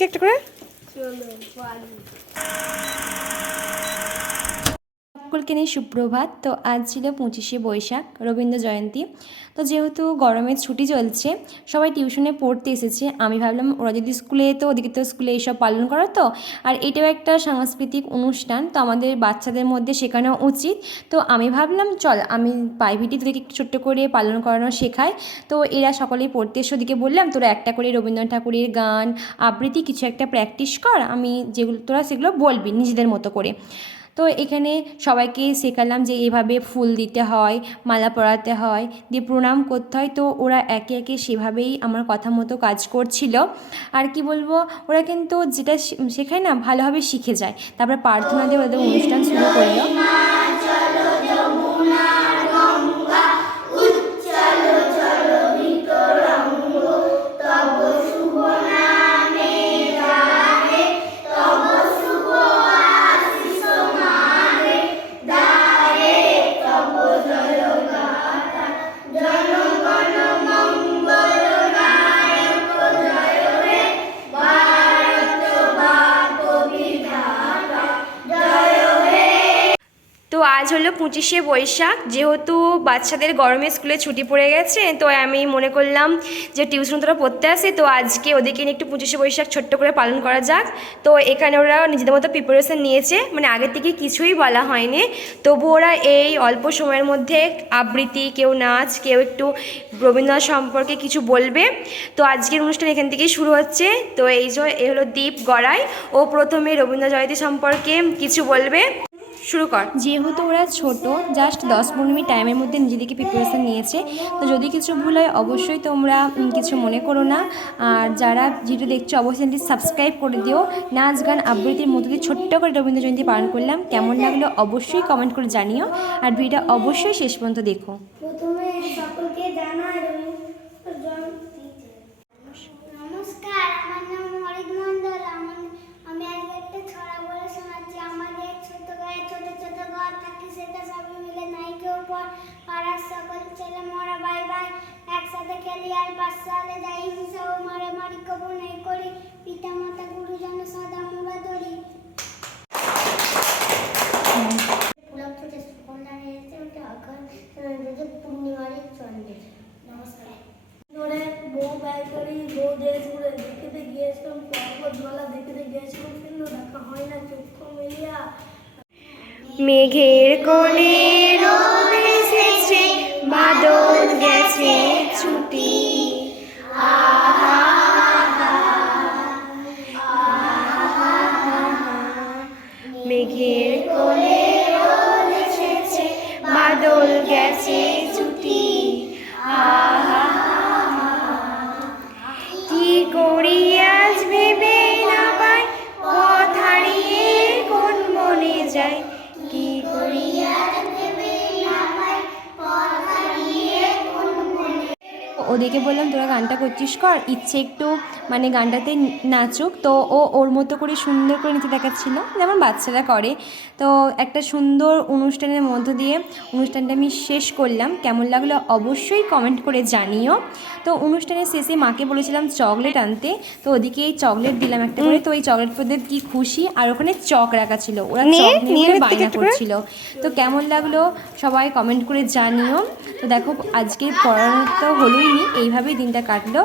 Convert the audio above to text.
দিকে একটা করে। সকলকে নিয়ে সুপ্রভাত। তো আজ ছিল 25শে বৈশাখ, রবীন্দ্র জয়ন্তী। তো যেহেতু গরমের ছুটি চলছে, সবাই টিউশনে পড়তে এসেছে। আমি ভাবলাম ওরা যদি স্কুলে, তো ওদিকে তো স্কুলে এইসব পালন করা, তো আর এটাও একটা সাংস্কৃতিক অনুষ্ঠান, তো আমাদের বাচ্চাদের মধ্যে শেখানো উচিত। তো আমি ভাবলাম চল আমি প্রাইভেটই তোদেরকে একটু ছোট্ট করে পালন করানো শেখাই। তো এরা সকলেই পড়তে এসে, ওদিকে বললাম তোরা একটা করে রবীন্দ্রনাথ ঠাকুরের গান আবৃত্তি কিছু একটা প্র্যাকটিস কর, আমি যেগুলো তোরা সেগুলো বলবি নিজেদের মতো করে। তো এখানে সবাইকে শেখালাম যে এভাবে ফুল দিতে হয়, মালা পরাতে হয়, দিয়ে প্রণাম করতে হয়। তো ওরা একে একে সেভাবেই আমার কথা মতো কাজ করছিল। আর কি বলবো, ওরা কিন্তু যেটা শেখায় না ভালোভাবে শিখে যায়। তারপরে প্রার্থনা দিয়ে ওদের অনুষ্ঠান শুরু করলো। তো আজ হলো 25শে বৈশাখ। যেহেতু বাচ্চাদের গরমে স্কুলে ছুটি পড়ে গেছে, তো আমি মনে করলাম যে টিউশন তোরা পড়তে আসে, তো আজকে ওদেরকে নিয়ে একটু 25শে বৈশাখ ছোট্ট করে পালন করা যাক। তো এখানে ওরা নিজেদের মতো প্রিপারেশন নিয়েছে, মানে আগের থেকে কিছুই বলা হয়নি। তবু ওরা এই অল্প সময়ের মধ্যে আবৃত্তি, কেউ নাচ, কেউ একটু রবীন্দ্রনাথ সম্পর্কে কিছু বলবে। তো আজকের অনুষ্ঠান এখান থেকেই শুরু হচ্ছে। তো এই যে এ হলো দীপ গড়াই, ও প্রথমে রবীন্দ্র জয়ন্তী সম্পর্কে কিছু বলবে। শুরু কর। যেহেতু ওরা ছোট, জাস্ট 10-15 মিনিট টাইমের মধ্যে নিজেদেরকে প্রিপারেশান নিয়েছে। তো যদি কিছু ভুল হয় অবশ্যই তোমরা কিছু মনে করো না। আর যারা যেটা দেখছো অবশ্যই চ্যানেলটি সাবস্ক্রাইব করে দিও। নাচ গান আবৃত্তির মধ্যে দিয়ে ছোট্ট করে রবীন্দ্র জয়ন্তী পালন করলাম। কেমন লাগলো অবশ্যই কমেন্ট করে জানিও, আর ভিডিওটা অবশ্যই শেষ পর্যন্ত দেখো। প্রথমে সকলকে জানাই নমস্কার, আমার নাম হরিদ মণ্ডল। আমি আজকে একটা ছড়া বলে শোনাচ্ছি। আমাদের ছোট গায়ে ছোট ছোট ঘর থাকে, সেটা সবই মিলে নাই কেউ পর। পাড়ার সকল ছেলে মরা বাই বাই, একসাথে খেলি আর পাঠশালে যাই। হিংসা ও মারামারি কবু নেই করি, পিতা মাতা গুরুজন সদা মুড়া ধরি। বউ ব্যয় করি, বউ দেশ ঘুরে দেখতে গিয়েছিলাম, পর্বতমালা দেখতে গিয়েছিলাম, কিন্তু দেখা হয় না চক্ষু মিলিয়া। মেঘের কোণে রোদ এসেছে, বাদল গেছে ছুটি। মেঘের কোণে রোদ এসেছে, বাদল গেছে ছুটি। কি করি আজ ভেবে না পাই, পথ হারিয়ে কোন মনে যায়। কি করি আজ ভেবে না পাই, পথ হারিয়ে কোন মনে। ওদেরকে বললাম তোরা গানটা করছিস কর, ইচ্ছে একটু মানে গানটাতে নাচুক। তো ও ওর মতো করে সুন্দর করে নিচে দেখাচ্ছিল, যেমন বাচ্চারা করে। তো একটা সুন্দর অনুষ্ঠানের মধ্য দিয়ে অনুষ্ঠানটা আমি শেষ করলাম। কেমন লাগলো অবশ্যই কমেন্ট করে জানিও। তো অনুষ্ঠানের শেষে মাকে বলেছিলাম চকলেট আনতে, তো ওদিকে এই চকলেট দিলাম একটা করে। তো এই চকলেট ওদের কি খুশি, আর ওখানে চক রাখা ছিল, ওরা চক নিয়ে বায়না করছিল। তো কেমন লাগলো সবাই কমেন্ট করে জানিও। তো দেখো আজকে পড়ানো তো হলোই নি, এইভাবেই দিনটা কাটলো।